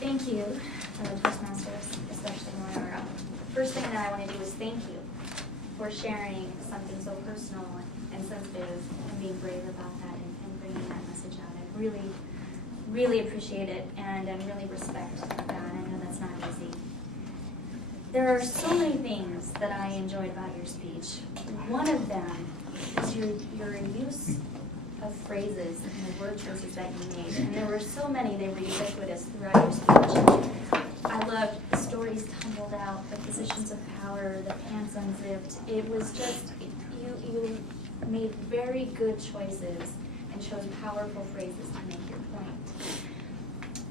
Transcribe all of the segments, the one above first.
Thank you, Toastmasters, especially Moira. First thing that I want to do is thank you for sharing something so personal and sensitive and being brave about that and bringing that message out. I really, really appreciate it and I really respect that. I know that's not easy. There are so many things that I enjoyed about your speech. One of them is your use of phrases and the word choices that you made. And there were so many, they were ubiquitous throughout your speech. I loved the stories tumbled out, the positions of power, the pants unzipped. It was just, you made very good choices and chose powerful phrases to make your point.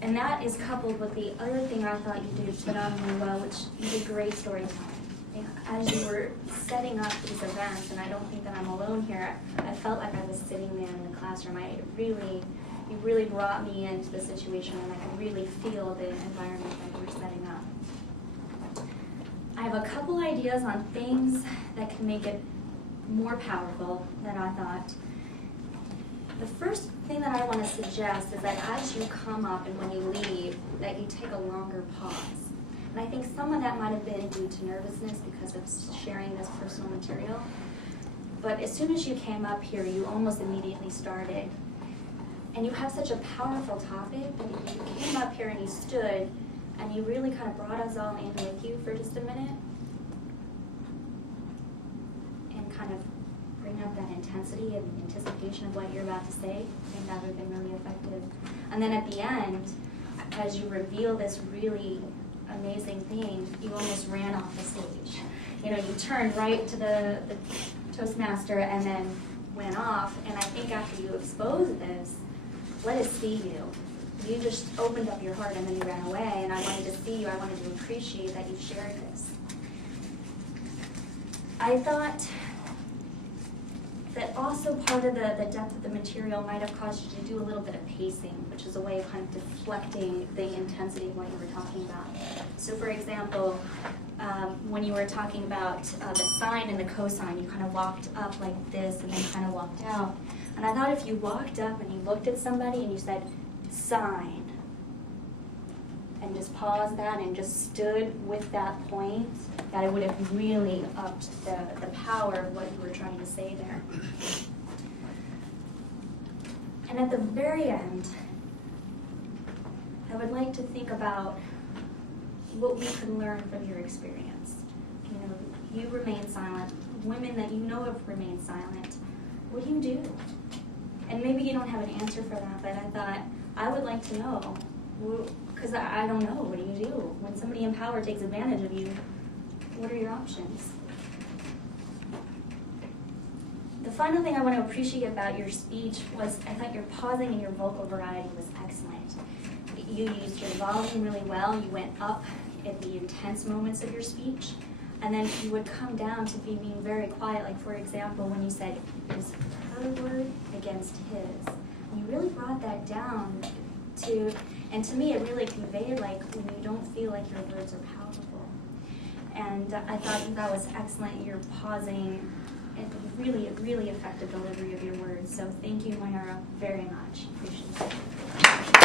And that is coupled with the other thing I thought you did phenomenally well, which you did great storytelling. As you were setting up these events, and I don't think that I'm alone here, I felt like I was sitting there in the classroom. You really brought me into the situation, and I could really feel the environment that you were setting up. I have a couple ideas on things that can make it more powerful than I thought. The first thing that I want to suggest is that as you come up and when you leave, that you take a longer pause. And I think some of that might have been due to nervousness because of sharing this personal material. But as soon as you came up here, you almost immediately started. And you have such a powerful topic that you came up here and you stood and you really kind of brought us all in with you for just a minute and kind of bring up that intensity and anticipation of what you're about to say. I think that would have been really effective. And then at the end, as you reveal this really amazing thing, you almost ran off the stage. You know, you turned right to the Toastmaster and then went off. And I think after you exposed this, let us see you. You just opened up your heart and then you ran away. And I wanted to see you. I wanted to appreciate that you shared this. I thought that also part of the depth of the material might have caused you to do a little bit of pacing, which is a way of kind of deflecting the intensity of what you were talking about. So for example, when you were talking about the sine and the cosine, you kind of walked up like this and then kind of walked out. And I thought if you walked up and you looked at somebody and you said, sine, and just paused that and just stood with that point, that it would have really upped the power of what you were trying to say there. And at the very end, I would like to think about what we can learn from your experience. You know, you remain silent. Women that you know have remained silent. What do you do? And maybe you don't have an answer for that, but I thought I would like to know. Because I don't know, what do you do? When somebody in power takes advantage of you, what are your options? The final thing I want to appreciate about your speech was I thought your pausing and your vocal variety was excellent. You used your volume really well. You went up at the intense moments of your speech, and then you would come down to being very quiet. Like for example, when you said his her word against his, you really brought that down to. And to me, it really conveyed like when you don't feel like your words are powerful. And I thought that was excellent. You're pausing and really, really effective delivery of your words. So thank you, Mayara, very much. Appreciate it.